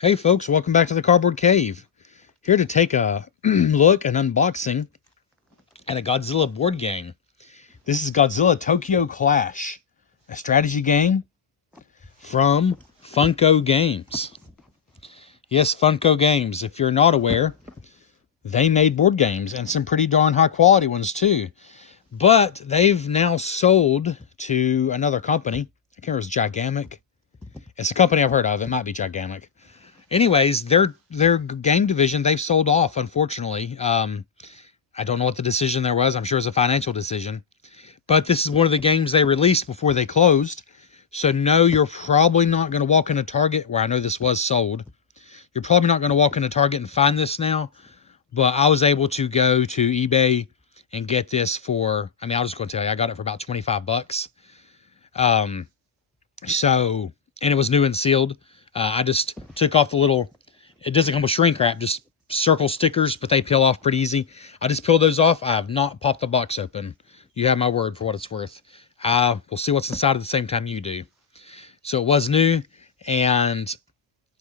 Hey folks, welcome back to the Cardboard Cave. Here to take a look and unboxing at a Godzilla board game. This is Godzilla Tokyo Clash, a strategy game from Funko Games. Yes, Funko Games. If you're not aware, they made board games and some pretty darn high quality ones too. But they've now sold to another company. I can't remember if it's Gigamic. It's a company I've heard of. It might be Gigamic. Anyways, their game division they've sold off. Unfortunately, I don't know what the decision there was. I'm sure it's a financial decision, but this is one of the games they released before they closed. So no, you're probably not going to walk into Target where I know this was sold. You're probably not going to walk into Target and find this now. But I was able to go to eBay and get this for. I mean, I'll just go and tell you, I got it for about $25. So and it was new and sealed. I just took off the little, it doesn't come with shrink wrap, just circle stickers, but they peel off pretty easy. I just peeled those off. I have not popped the box open. You have my word for what it's worth. We'll see what's inside at the same time you do. So it was new, and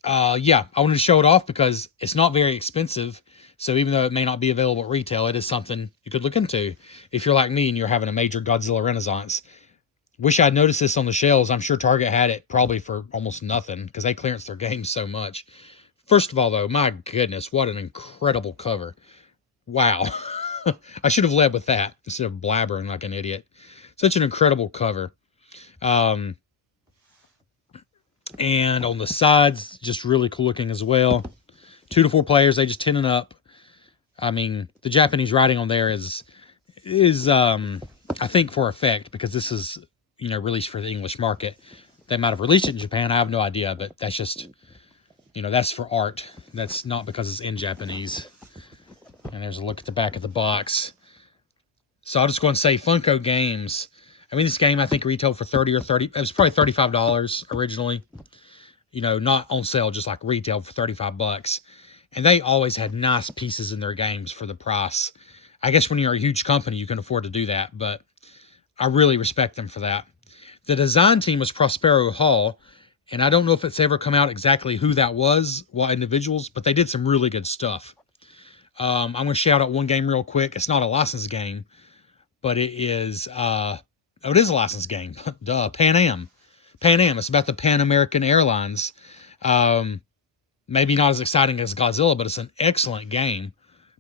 yeah, I wanted to show it off because it's not very expensive. So even though it may not be available at retail, it is something you could look into if you're like me and you're having a major Godzilla renaissance. Wish I'd noticed this on the shelves. I'm sure Target had it probably for almost nothing because they clearance their games so much. First of all, though, my goodness, what an incredible cover. Wow. I should have led with that instead of blabbering like an idiot. Such an incredible cover. And on the sides, just really cool looking as well. 2 to 4 players, ages 10 and up. I mean, the Japanese writing on there is I think for effect because this is, released for the English market. They might have released it in Japan. I have no idea, but that's just, that's for art. That's not because it's in Japanese. And there's a look at the back of the box. So I'll just go and say Funko Games. I mean, this game I think retailed for 30 or 30. It was probably $35 originally. Not on sale, just like retail for $35. And they always had nice pieces in their games for the price. I guess when you're a huge company, you can afford to do that, but I really respect them for that. The design team was Prospero Hall, and I don't know if it's ever come out exactly who that was, what individuals, but they did some really good stuff. I'm going to shout out one game real quick. It's not a licensed game, but it is, it is a licensed game. Duh, Pan Am. Pan Am. It's about the Pan American Airlines. Maybe not as exciting as Godzilla, but it's an excellent game.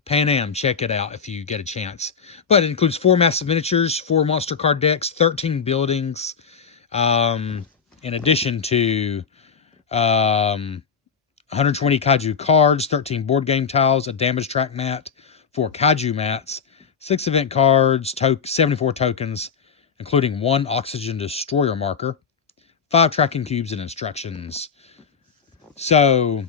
Pan Am, check it out if you get a chance. But it includes 4 massive miniatures, 4 monster card decks, 13 buildings, in addition to 120 kaiju cards, 13 board game tiles, a damage track mat, 4 kaiju mats, 6 event cards, 74 tokens, including 1 oxygen destroyer marker, 5 tracking cubes, and instructions. So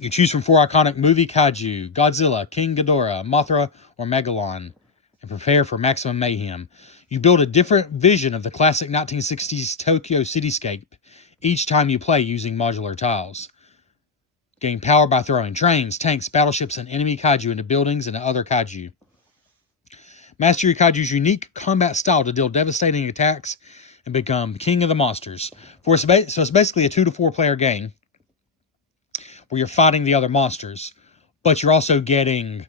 you choose from 4 iconic movie kaiju: Godzilla, King Ghidorah, Mothra, or Megalon, and prepare for maximum mayhem. You build a different vision of the classic 1960s Tokyo cityscape each time you play using modular tiles. Gain power by throwing trains, tanks, battleships, and enemy kaiju into buildings and other kaiju. Master your kaiju's unique combat style to deal devastating attacks and become king of the monsters. So it's basically a 2 to 4 player game where you're fighting the other monsters, but you're also getting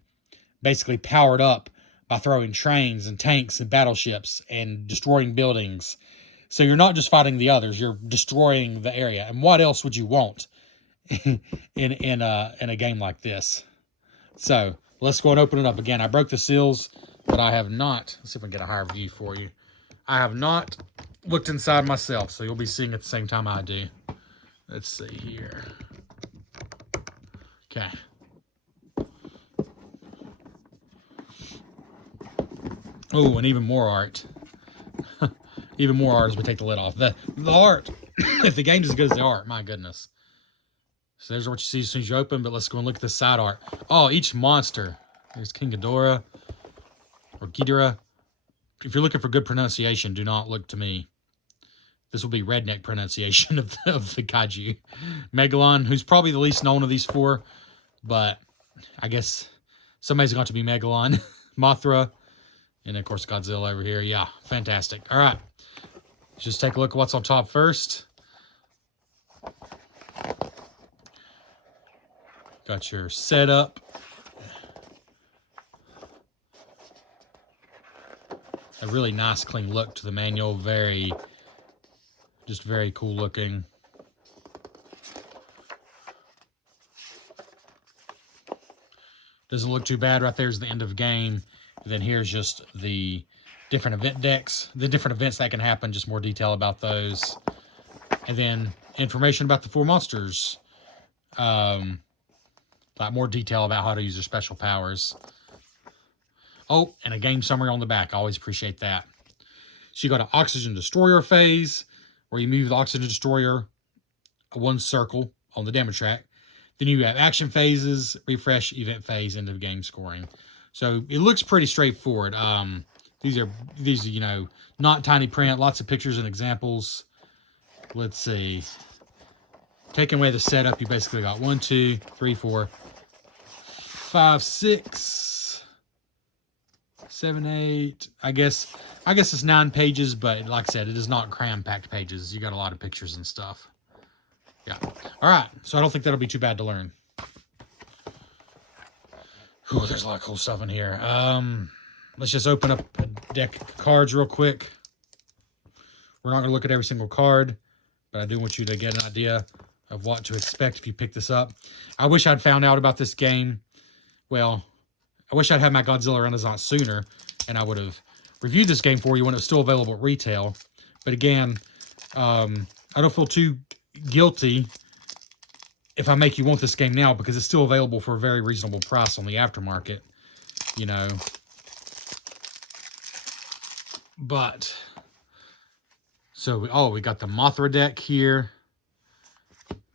basically powered up by throwing trains and tanks and battleships and destroying buildings. So you're not just fighting the others, you're destroying the area. And what else would you want in a game like this? So let's go and open it up again. I broke the seals, but I have not. Let's see if I can get a higher view for you. I have not looked inside myself, so you'll be seeing at the same time I do. Let's see here. Okay. Oh, and even more art. Even more art as we take the lid off. The art, if the game's as good as the art, my goodness. So there's what you see as soon as you open, but let's go and look at the side art. Oh, each monster. There's King Ghidorah, or Ghidorah. If you're looking for good pronunciation, do not look to me. This will be redneck pronunciation of the kaiju. Megalon, who's probably the least known of these 4, but I guess somebody's got to be Megalon. Mothra, and of course Godzilla over here. Yeah, fantastic. All right, let's just take a look at what's on top first. Got your setup. A really nice, clean look to the manual. Just very cool looking. Doesn't look too bad. Right there's the end of game. And then here's just the different event decks, the different events that can happen, just more detail about those. And then information about the 4 monsters. Like more detail about how to use their special powers. Oh, and a game summary on the back. I always appreciate that. So you got an oxygen destroyer phase, where you move the oxygen destroyer one circle on the demo track. Then you have action phases, refresh, event phase, end of game scoring. So it looks pretty straightforward. These are, you know, not tiny print, lots of pictures and examples. Let's see. Taking away the setup, you basically got 1, 2, 3, 4, 5, 6, 7, 8. I guess it's 9 pages, but like I said, it is not cram-packed pages. You got a lot of pictures and stuff. Yeah. All right. So I don't think that'll be too bad to learn. Ooh, there's a lot of cool stuff in here. Let's just open up a deck of cards real quick. We're not going to look at every single card, but I do want you to get an idea of what to expect if you pick this up. I wish I'd found out about this game. Well, I wish I'd had my Godzilla Renaissance sooner, and I would have reviewed this game for you when it was still available at retail. But again, I don't feel too guilty if I make you want this game now, because it's still available for a very reasonable price on the aftermarket, you know. But, so, we got the Mothra deck here,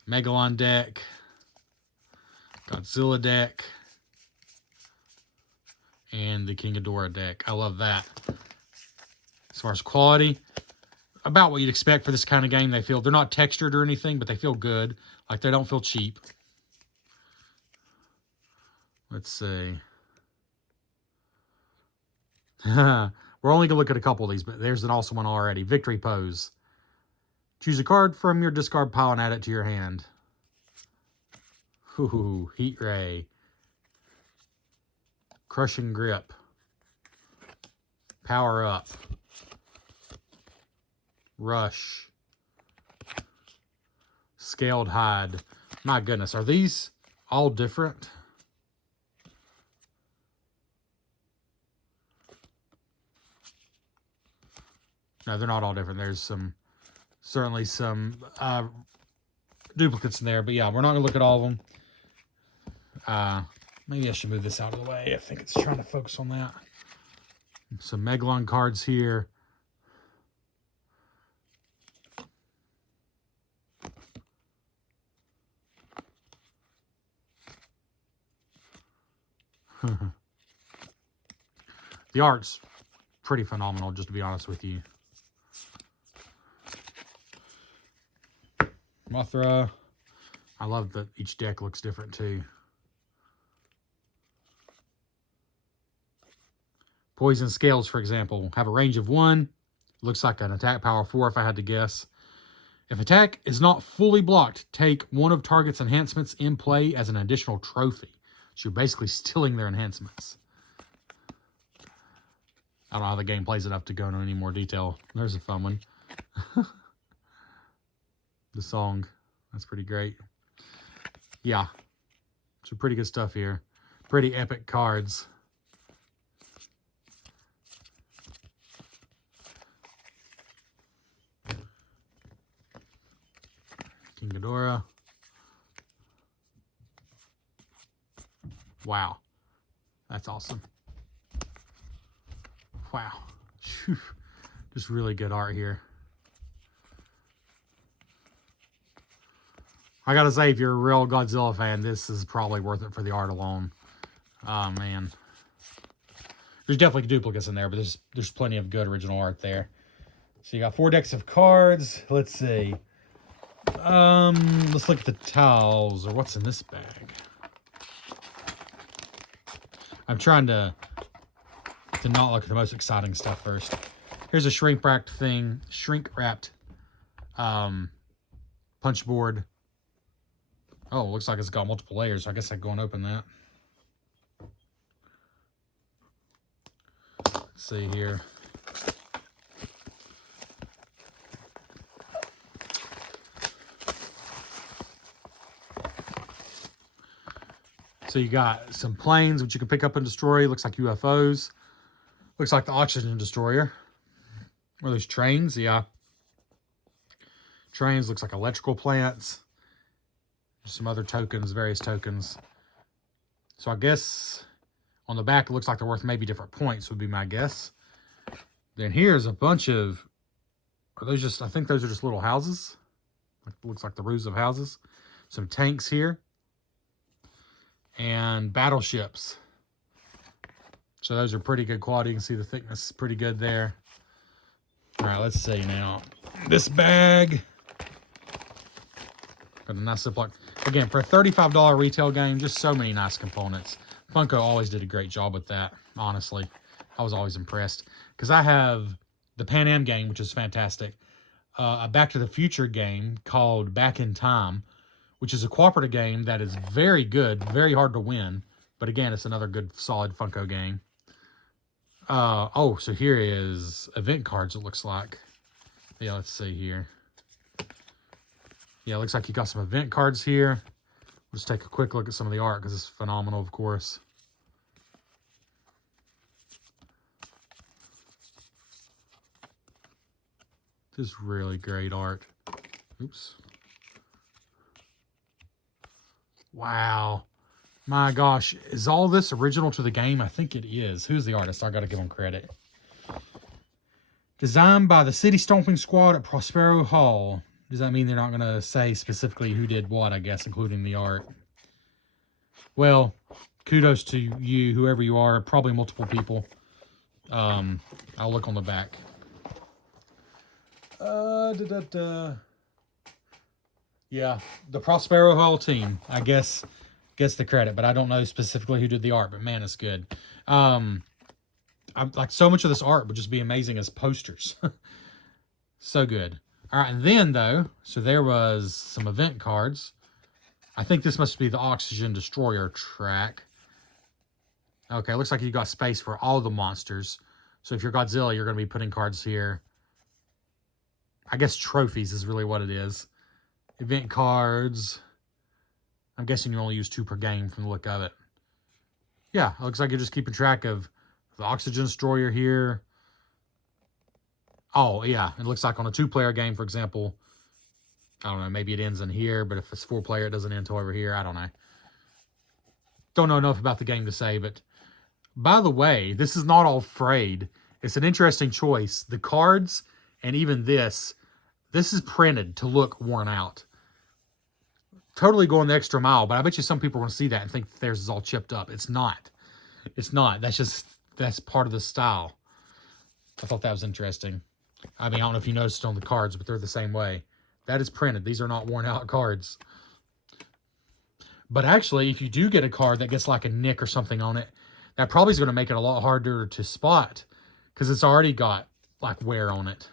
Megalon deck, Godzilla deck, and the King Ghidorah deck. I love that. As far as quality, about what you'd expect for this kind of game. They're not textured or anything, but they feel good. Like, they don't feel cheap. Let's see. We're only going to look at a couple of these, but there's an awesome one already. Victory Pose. Choose a card from your discard pile and add it to your hand. Ooh, Heat Ray. Crushing Grip. Power Up. Rush. Scaled Hide. My goodness, are these all different? No, they're not all different. There's certainly some duplicates in there, but yeah, we're not gonna look at all of them. Maybe I should move this out of the way. I think it's trying to focus on that. Some Megalon cards here. The art's pretty phenomenal, just to be honest with you. Mothra. I love that each deck looks different too. Poison Scales, for example, have a range of 1. Looks like an attack power 4 if I had to guess. If attack is not fully blocked, take one of target's enhancements in play as an additional trophy. So you're basically stealing their enhancements. I don't know how the game plays it up to go into any more detail. There's a fun one. The song. That's pretty great. Yeah. Some pretty good stuff here. Pretty epic cards. King Ghidorah. Wow. That's awesome. Wow. Whew. Just really good art here. I gotta say, if you're a real Godzilla fan, this is probably worth it for the art alone. Oh, man. There's definitely duplicates in there, but there's plenty of good original art there. So you got 4 decks of cards. Let's see. Let's look at the towels, or what's in this bag. I'm trying to not look at the most exciting stuff first. Here's a shrink-wrapped punch board. Oh, looks like it's got multiple layers. So I guess I can go and open that. Let's see here. So you got some planes, which you can pick up and destroy. Looks like UFOs. Looks like the oxygen destroyer. Or those trains, yeah. Trains, looks like electrical plants. Some other tokens, various tokens. So I guess on the back, it looks like they're worth maybe different points would be my guess. Then here's a bunch of, are those just, I think those are just little houses. Looks like the roofs of houses. Some tanks here. And battleships. So those are pretty good quality. You can see the thickness is pretty good there. All right, let's see now. This bag. Got a nice Ziploc. Again, for a $35 retail game, just so many nice components. Funko always did a great job with that, honestly. I was always impressed. Because I have the Pan Am game, which is fantastic. A Back to the Future game called Back in Time, which is a cooperative game that is very good, very hard to win. But again, it's another good, solid Funko game. Oh, so here is event cards, it looks like. Yeah, let's see here. Yeah, it looks like you got some event cards here. We'll just take a quick look at some of the art because it's phenomenal, of course. This is really great art. Oops. Wow. My gosh. Is all this original to the game? I think it is. Who's the artist? I got to give him credit. Designed by the City Stomping Squad at Prospero Hall. Does that mean they're not going to say specifically who did what, I guess, including the art? Well, kudos to you, whoever you are. Probably multiple people. I'll look on the back. Yeah, the Prospero Hall team, I guess, gets the credit, but I don't know specifically who did the art, but man, it's good. I'm like, so much of this art would just be amazing as posters. So good. All right, and then, though, so there was some event cards. I think this must be the Oxygen Destroyer track. Okay, looks like you got space for all the monsters. So if you're Godzilla, you're going to be putting cards here. I guess trophies is really what it is. Event cards. I'm guessing you only use 2 per game from the look of it. Yeah, it looks like you're just keeping track of the Oxygen Destroyer here. Oh, yeah, it looks like on a 2-player game, for example, I don't know, maybe it ends in here, but if it's 4-player, it doesn't end until over here. I don't know. Don't know enough about the game to say, but by the way, this is not all frayed. It's an interesting choice. The cards and even this is printed to look worn out. Totally going the extra mile, but I bet you some people are going to see that and think that theirs is all chipped up. It's not. It's not. That's part of the style. I thought that was interesting. I mean, I don't know if you noticed it on the cards, but they're the same way. That is printed. These are not worn out cards. But actually, if you do get a card that gets like a nick or something on it, that probably is going to make it a lot harder to spot because it's already got like wear on it.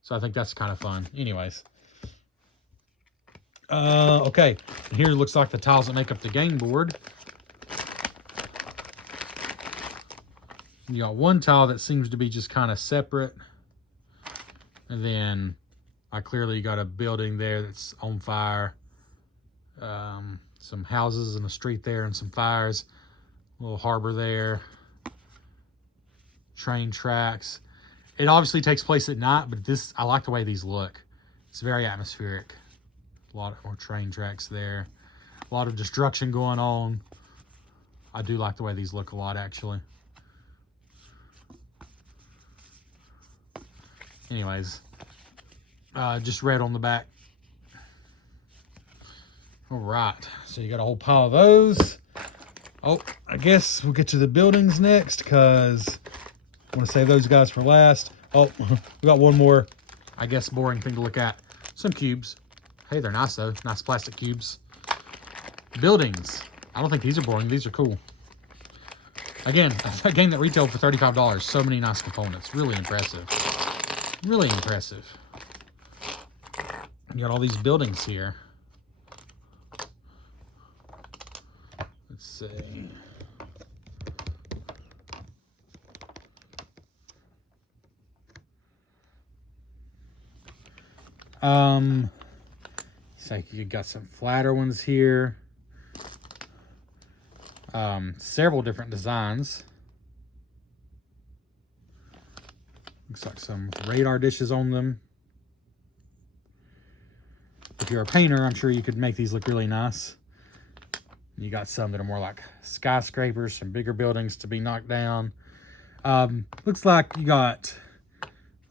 So I think that's kind of fun. Anyways. Okay. Here looks like the tiles that make up the game board. You got one tile that seems to be just kind of separate. And then I clearly got a building there that's on fire. Some houses and a street there and some fires. A little harbor there. Train tracks. It obviously takes place at night, but I like the way these look. It's very atmospheric. A lot more train tracks there. A lot of destruction going on. I do like the way these look a lot, actually. Anyways, just red on the back. All right, so you got a whole pile of those. Oh, I guess we'll get to the buildings next because I want to save those guys for last. Oh, we got one more, I guess, boring thing to look at. Some cubes. Hey, they're nice, though. Nice plastic cubes. Buildings. I don't think these are boring. These are cool. Again, a game that retailed for $35. So many nice components. Really impressive. Really impressive. You got all these buildings here. Let's see. It's like you got some flatter ones here. Several different designs. Looks like some radar dishes on them. If you're a painter, I'm sure you could make these look really nice. You got some that are more like skyscrapers, some bigger buildings to be knocked down. Looks like you got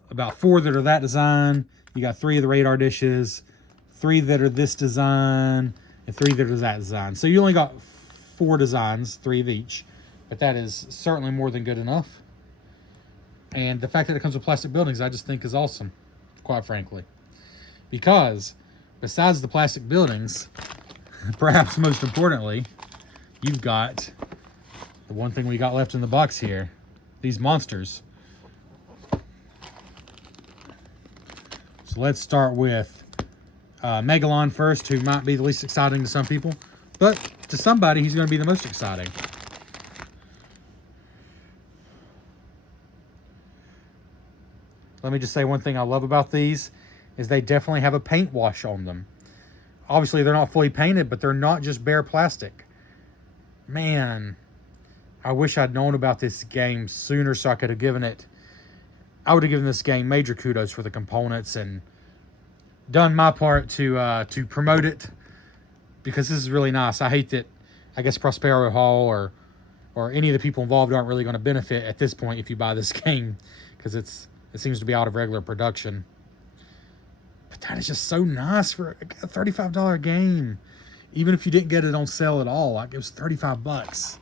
about 4 that are that design. You got 3 of the radar dishes, 3 that are this design, and 3 that are that design. So you only got 4 designs, 3 of each. But that is certainly more than good enough. And the fact that it comes with plastic buildings, I just think is awesome, quite frankly. Because besides the plastic buildings, perhaps most importantly, you've got the one thing we got left in the box here, these monsters. So let's start with Megalon first, who might be the least exciting to some people, but to somebody, he's going to be the most exciting. Let me just say one thing I love about these is they definitely have a paint wash on them. Obviously, they're not fully painted, but they're not just bare plastic. Man, I wish I'd known about this game sooner so I could have given it... I would have given this game major kudos for the components and done my part to promote it, because this is really nice. I hate that, I guess, Prospero Hall or any of the people involved aren't really going to benefit at this point if you buy this game, because it seems to be out of regular production. But that is just so nice for a $35 game. Even if you didn't get it on sale at all, like it was 35 bucks.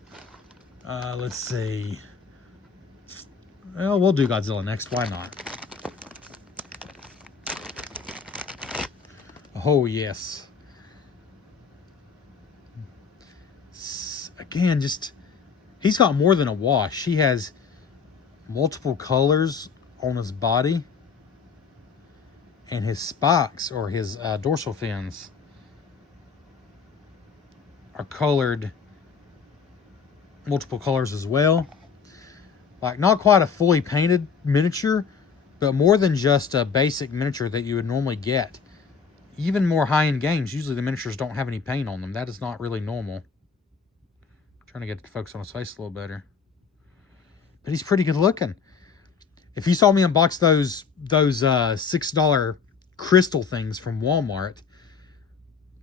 Let's see. Well, we'll do Godzilla next. Why not? Oh, yes. Again, just... He's got more than a wash. He has multiple colors on his body. And his spikes, or his dorsal fins, are colored multiple colors as well. Like, not quite a fully painted miniature, but more than just a basic miniature that you would normally get. Even more high-end games, usually the miniatures don't have any paint on them. That is not really normal. I'm trying to get it to focus on his face a little better. But he's pretty good looking. If you saw me unbox those $6 crystal things from Walmart,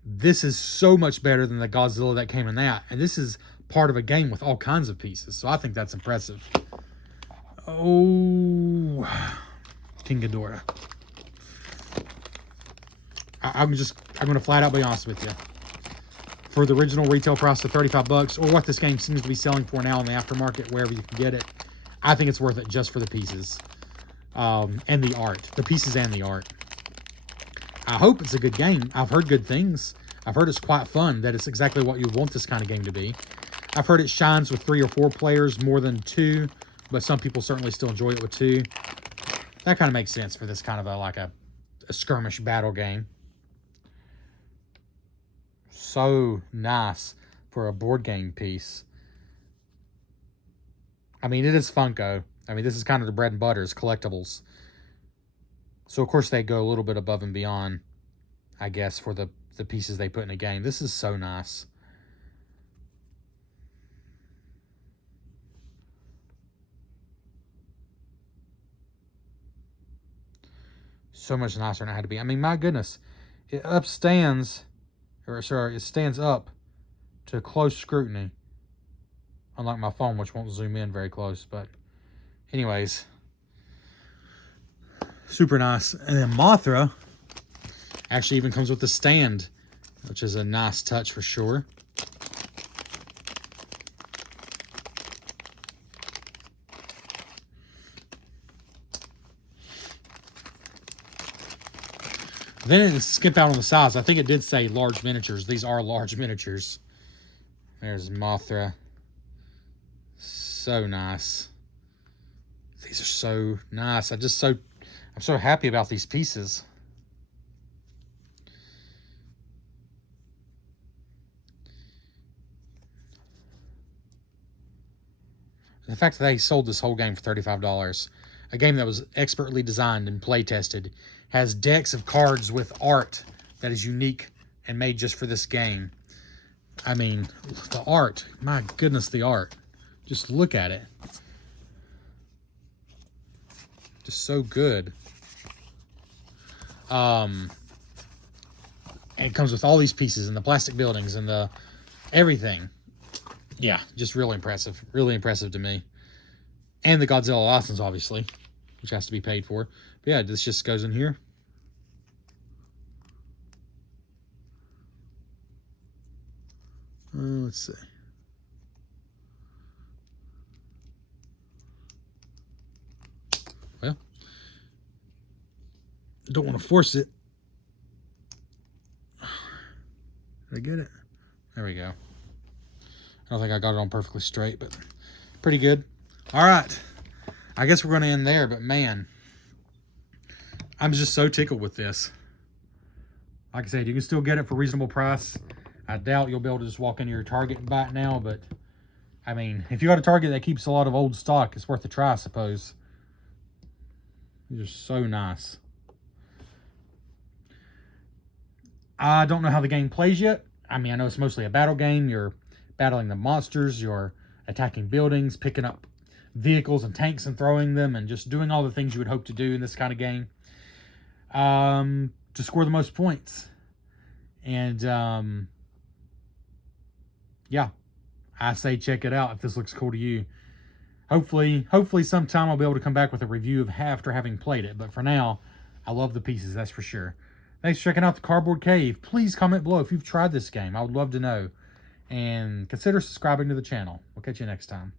this is so much better than the Godzilla that came in that. And this is part of a game with all kinds of pieces. So I think that's impressive. Oh, King Ghidorah. I'm going to flat out be honest with you. For the original retail price of 35 bucks, or what this game seems to be selling for now in the aftermarket, wherever you can get it, I think it's worth it just for the pieces. And the art. The pieces and the art. I hope it's a good game. I've heard good things. I've heard it's quite fun, that it's exactly what you want this kind of game to be. I've heard it shines with 3 or 4 players more than 2, but some people certainly still enjoy it with 2. That kind of makes sense for this kind of a skirmish battle game. So nice for a board game piece. I mean, it is Funko. I mean, this is kind of the bread and butter, is collectibles. So, of course, they go a little bit above and beyond, I guess, for the pieces they put in a game. This is so nice. So much nicer than it had to be. I mean, my goodness. It stands up to close scrutiny. Unlike my phone, which won't zoom in very close. But anyways, super nice. And then Mothra actually even comes with a stand, which is a nice touch for sure. Then it skip out on the size. I think it did say large miniatures. These are large miniatures. There's Mothra. So nice. These are so nice. I'm so happy about these pieces. The fact that they sold this whole game for $35, a game that was expertly designed and play tested, has decks of cards with art that is unique and made just for this game. I mean, the art, my goodness, the art. Just look at it. Just so good. And it comes with all these pieces and the plastic buildings and the everything. Yeah, just really impressive. Really impressive to me. And the Godzilla license, obviously, which has to be paid for. But yeah, this just goes in here. Let's see. Well, don't want to force it. Did I get it? There we go. I don't think I got it on perfectly straight, but pretty good. All right. I guess we're going to end there, but man, I'm just so tickled with this. Like I said, you can still get it for a reasonable price. I doubt you'll be able to just walk into your Target and buy it now, but I mean, if you got a Target that keeps a lot of old stock, it's worth a try, I suppose. These are so nice. I don't know how the game plays yet. I mean, I know it's mostly a battle game. You're battling the monsters, you're attacking buildings, picking up vehicles and tanks and throwing them, and just doing all the things you would hope to do in this kind of game to score the most points. And yeah, I say check it out if this looks cool to you. Hopefully sometime I'll be able to come back with a review of after having played it. But for now, I love the pieces, that's for sure. Thanks for checking out the Cardboard Cave. Please comment below if you've tried this game. I would love to know. And consider subscribing to the channel. We'll catch you next time.